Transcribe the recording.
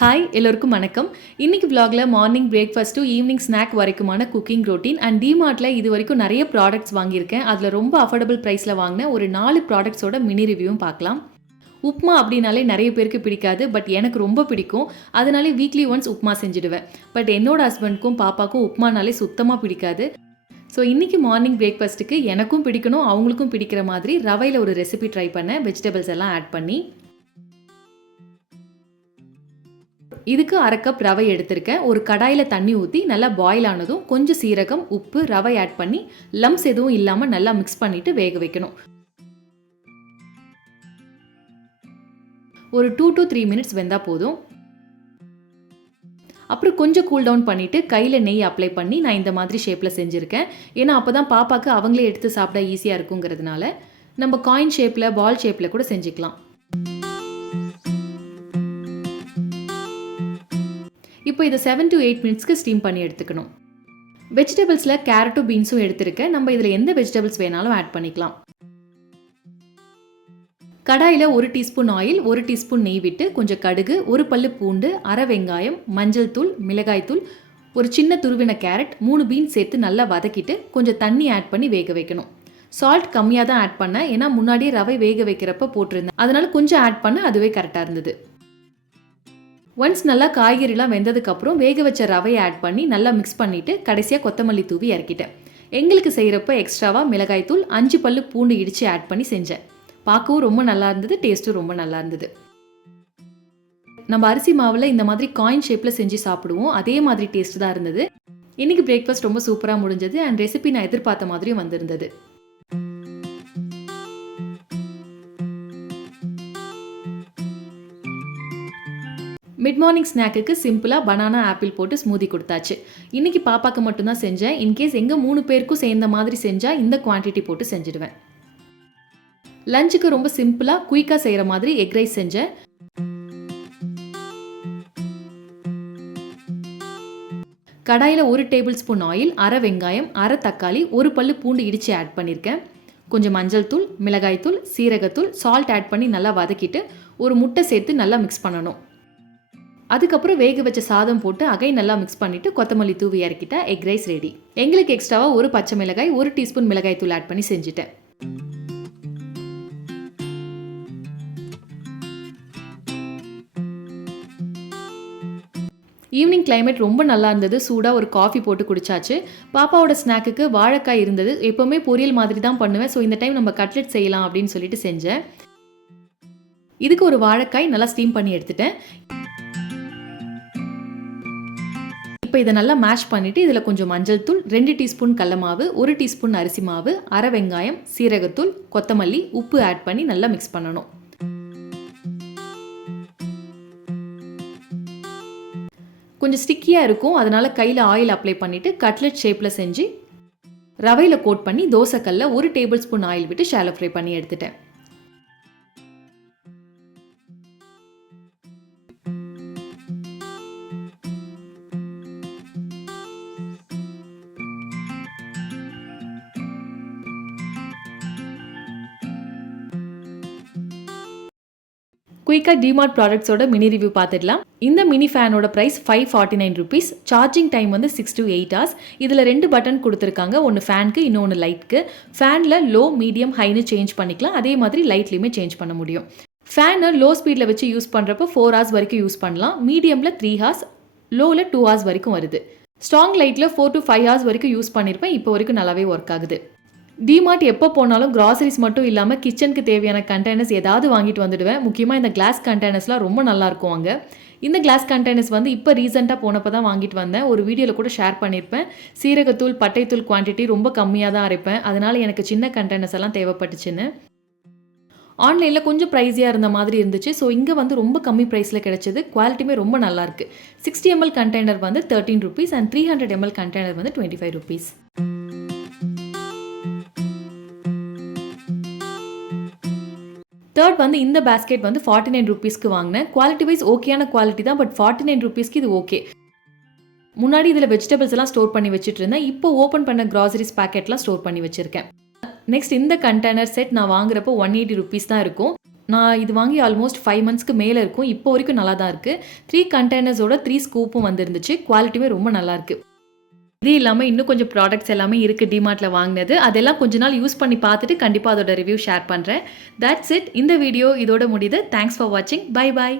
Hi எல்லோருக்கும் வணக்கம். இன்னைக்கு vlogல morning breakfast to evening snack வரைக்குமான குக்கிங் ரொட்டீன் அண்ட் டிமார்ட்ல இது வரைக்கும் நிறைய ப்ராடக்ட்ஸ் வாங்கியிருக்கேன். அதில் ரொம்ப அஃபோர்டபுள் ப்ரைஸில் வாங்கின ஒரு 4 ப்ராடக்ட்ஸோட மினி ரிவ்யூவும் பார்க்கலாம். உப்மா அப்படின்னாலே நிறைய பேருக்கு பிடிக்காது, பட் எனக்கு ரொம்ப பிடிக்கும். அதனாலே வீக்லி ஒன்ஸ் உப்மா செஞ்சுடுவேன். பட் என்னோட ஹஸ்பண்ட்க்கும் பாப்பாக்கும் உப்மானாலே சுத்தமாக பிடிக்காது. ஸோ இன்றைக்கி மார்னிங் பிரேக்ஃபாஸ்ட்டுக்கு எனக்கும் பிடிக்கணும், அவங்களுக்கும் பிடிக்கிற மாதிரி ரவையில் ஒரு ரெசிபி ட்ரை பண்ணேன், வெஜிடபிள்ஸ் எல்லாம் ஆட் பண்ணி. இதுக்கு அரை கப் ரவை எடுத்திருக்கேன். ஒரு கடாயில் தண்ணி ஊற்றி நல்லா பாயில் ஆனதும் கொஞ்சம் சீரகம், உப்பு, ரவை ஆட் பண்ணி லம்ஸ் எதுவும் இல்லாமல் நல்லா மிக்ஸ் பண்ணிவிட்டு வேக வைக்கணும். ஒரு 2 to 3 மினிட்ஸ் வெந்தால் போதும். அப்புறம் கொஞ்சம் கூல் டவுன் பண்ணிவிட்டு கையில் நெய் அப்ளை பண்ணி நான் இந்த மாதிரி ஷேப்பில் செஞ்சுருக்கேன். ஏன்னா அப்போ தான் பாப்பாவுக்கு அவங்களே எடுத்து சாப்பிட ஈஸியாக இருக்குங்கிறதுனால. நம்ம காயின் ஷேப்பில், பால் ஷேப்பில் கூட செஞ்சுக்கலாம். இப்போ இதை 7 to 8 மினிட்ஸ்க்கு ஸ்டீம் பண்ணி எடுத்துக்கணும். வெஜிடபிள்ஸில் கேரட்டும் பீன்ஸும் எடுத்துருக்கேன். நம்ம இதில் எந்த வெஜிடபிள்ஸ் வேணாலும் ஆட் பண்ணிக்கலாம். கடாயில் 1 டீஸ்பூன் ஆயில், 1 டீஸ்பூன் நெய் விட்டு கொஞ்சம் கடுகு, ஒரு பல்லு பூண்டு, அரை வெங்காயம், மஞ்சள் தூள், மிளகாய் தூள், ஒரு சின்ன துருவின கேரட், 3 பீன்ஸ் சேர்த்து நல்லா வதக்கிட்டு கொஞ்சம் தண்ணி ஆட் பண்ணி வேக வைக்கணும். சால்ட் கம்மியாக தான் ஆட் பண்ணேன், ஏன்னா முன்னாடியே ரவை வேக வைக்கிறப்ப போட்டிருந்தேன். அதனால கொஞ்சம் ஆட் பண்ண அதுவே கரெக்டாக இருந்தது. ஒன்ஸ் நல்லா காய்கறிலாம் வெந்ததுக்கப்புறம் வேக வச்ச ரவையை ஆட் பண்ணி நல்லா மிக்ஸ் பண்ணிவிட்டு கடைசியாக கொத்தமல்லி தூவி இறக்கிட்டேன். எங்களுக்கு செய்கிறப்ப எக்ஸ்ட்ராவாக மிளகாய் தூள், 5 பல்லு பூண்டு இடித்து ஆட் பண்ணி செஞ்சேன். பார்க்கவும் ரொம்ப நல்லா இருந்தது, டேஸ்ட்டும் ரொம்ப நல்லா இருந்தது. நம்ம அரிசி மாவில் இந்த மாதிரி காயின் ஷேப்பில் செஞ்சு சாப்பிடுவோம், அதே மாதிரி டேஸ்ட் தான் இருந்தது. இன்றைக்கி பிரேக்ஃபாஸ்ட் ரொம்ப சூப்பராக முடிஞ்சது அண்ட் ரெசிபி நான் எதிர்பார்த்த மாதிரியும் வந்திருந்தது. மிட் மார்னிங் ஸ்நாக்குக்கு சிம்பிளாக பனானா ஆப்பிள் போட்டு ஸ்மூதி கொடுத்தாச்சு. இன்றைக்கி பாப்பாவுக்கு மட்டும்தான் செஞ்சேன். இன்கேஸ் எங்கள் 3 பேருக்கும் சேர்ந்த மாதிரி செஞ்சால் இந்த குவான்டிட்டி போட்டு செஞ்சுடுவேன். லஞ்சுக்கு ரொம்ப சிம்பிளாக குயிக்காக செய்கிற மாதிரி எக் ரைஸ் செஞ்சேன். கடாயில் 1 டேபிள் ஸ்பூன் ஆயில், அரை வெங்காயம், அரை தக்காளி, ஒரு பல்லு பூண்டு இடித்து ஆட் பண்ணியிருக்கேன். கொஞ்சம் மஞ்சள் தூள், மிளகாய் தூள், சீரகத்தூள், சால்ட் ஆட் பண்ணி நல்லா வதக்கிட்டு ஒரு முட்டை சேர்த்து நல்லா மிக்ஸ் பண்ணணும். அதுக்கப்புறம் வேக வச்ச சாதம் போட்டு அகை நல்லா மிக்ஸ் பண்ணிவிட்டு கொத்தமல்லி தூவி இறக்கிட்டா எக் ரைஸ் ரெடி. எங்களுக்கு எக்ஸ்ட்ராவாக ஒரு பச்சை மிளகாய், 1 டீஸ்பூன் மிளகாய் தூள் ஆட் பண்ணி செஞ்சுட்டேன். ஈவினிங் கிளைமேட் ரொம்ப நல்லா இருந்தது. சூடாக ஒரு காஃபி போட்டு குடிச்சாச்சு. பாப்பாவோட ஸ்நாக்குக்கு வாழைக்காய் இருந்தது. எப்போவுமே பொரியல் மாதிரி தான் பண்ணுவேன். ஸோ இந்த டைம் நம்ம கட்லெட் செய்யலாம் அப்படின்னு சொல்லிட்டு செஞ்சேன். இதுக்கு ஒரு வாழைக்காய் நல்லா ஸ்டீம் பண்ணி எடுத்துட்டேன். இப்போ இதை நல்லா மேஷ் பண்ணிவிட்டு இதில் கொஞ்சம் மஞ்சள் தூள், 2 டீஸ்பூன் கடல மாவு, 1 டீஸ்பூன் அரிசி மாவு, அரை வெங்காயம், சீரகத்தூள், கொத்தமல்லி, உப்பு ஆட் பண்ணி நல்லா மிக்ஸ் பண்ணணும். கொஞ்சம் ஸ்டிக்கியாக இருக்கும், அதனால் கையில் ஆயில் அப்ளை பண்ணிவிட்டு கட்லெட் ஷேப்பில் செஞ்சு ரவையில் கோட் பண்ணி தோசைக்கல்ல 1 டேபிள் ஸ்பூன் ஆயில் விட்டு ஷாலோ ஃப்ரை பண்ணி எடுத்துட்டேன். குயிக்காக டிமார்ட் ப்ராடக்ட்ஸோட மினி ரிவ்யூ பார்த்துடலாம். இந்த மினி ஃபேனோட ப்ரைஸ் 549 ருபீஸ். சார்ஜிங் டைம் வந்து 6 to 8 hours. இதில் 2 பட்டன் கொடுத்துருக்காங்க, ஒன்று ஃபேனுக்கு, இன்னொன்று லைட்டுக்கு. ஃபேனில் லோ, மீடியம், ஹைன்னு சேஞ்ச் பண்ணிக்கலாம். அதே மாதிரி லைட்லையுமே சேஞ்ச் பண்ண முடியும். ஃபேனை லோ ஸ்பீடில் வச்சு யூஸ் பண்ணுறப்போ 4 hours வரைக்கும் யூஸ் பண்ணலாம். மீடியமில் 3 hours, லோவில் 2 hours வரைக்கும் வருது. ஸ்ட்ராங் லைட்டில் 4 to 5 hours வரைக்கும் யூஸ் பண்ணியிருப்பேன். இப்போ வரைக்கும் நல்லாவே ஒர்க் ஆகுது. டிமார்ட் எப்போ போனாலும் கிராசரிஸ் மட்டும் இல்லாமல் கிச்சனுக்கு தேவையான கண்டெய்னர்ஸ் ஏதாவது வாங்கிட்டு வந்துடுவேன். முக்கியமாக இந்த கிளாஸ் கண்டெய்னர்ஸ்லாம் ரொம்ப நல்லாயிருக்கும் அங்கே. இந்த கிளாஸ் கண்டெய்னர்ஸ் வந்து இப்போ ரீசெண்டாக போனப்போ தான் வாங்கிட்டு வந்தேன். ஒரு வீடியோவில் கூட ஷேர் பண்ணியிருப்பேன். சீரகத்தூள், பட்டைத்தூள் குவான்டிட்டி ரொம்ப கம்மியாக தான் அரைப்பேன். அதனால் எனக்கு சின்ன கண்டெய்னர்ஸ் எல்லாம் தேவைப்பட்டுச்சுன்னு. ஆன்லைனில் கொஞ்சம் ப்ரைஸியாக இருந்த மாதிரி இருந்துச்சு. ஸோ இங்கே வந்து ரொம்ப கம்மி ப்ரைஸில் கிடச்சிது. குவாலிட்டியுமே ரொம்ப நல்லாயிருக்கு. 60 ml கண்டெய்னர் வந்து 13 ருபீஸ் அண்ட் 300 ml கண்டெய்னர் வந்து 25 ருபீஸ். தேர்ட் வந்து இந்த பேஸ்கெட் வந்து 49 ருபீஸ்க்கு வாங்கினேன். குவாலிட்டி வைஸ் ஓகேயான குவாலிட்டி தான், பட் 49 ருபீஸ்க்கு இது ஓகே. முன்னாடி இதில் வெஜிடபிள்ஸ் எல்லாம் ஸ்டோர் பண்ணி வச்சுட்டு இருந்தேன். இப்போ ஓப்பன் பண்ண கிராசரிஸ் பேக்கெட்லாம் ஸ்டோர் பண்ணி வச்சுருக்கேன். நெக்ஸ்ட் இந்த கண்டெய்னர் செட் நான் வாங்குறப்போ 180 ருபீஸ் தான் இருக்கும். நான் இது வாங்கி ஆல்மோஸ்ட் 5 மந்த்ஸ்க்கு மேலே இருக்கும். இப்போ வரைக்கும் நல்லா தான் இருக்குது. 3 கண்டெய்னர்ஸோட 3 ஸ்கூப்பும் வந்துருந்துச்சு. குவாலிட்டியுமே ரொம்ப நல்லாயிருக்கு. இது இல்லாமல் இன்னும் கொஞ்சம் ப்ராடக்ட்ஸ் எல்லாமே இருக்குது டிமார்ட்டில் வாங்கினது. அதெல்லாம் கொஞ்ச நாள் யூஸ் பண்ணி பார்த்துட்டு கண்டிப்பாக அதோட ரிவ்யூ ஷேர் பண்ணுறேன். That's it. இந்த வீடியோ இதோட முடியுது. தேங்க்ஸ் ஃபார் வாட்சிங். Bye bye.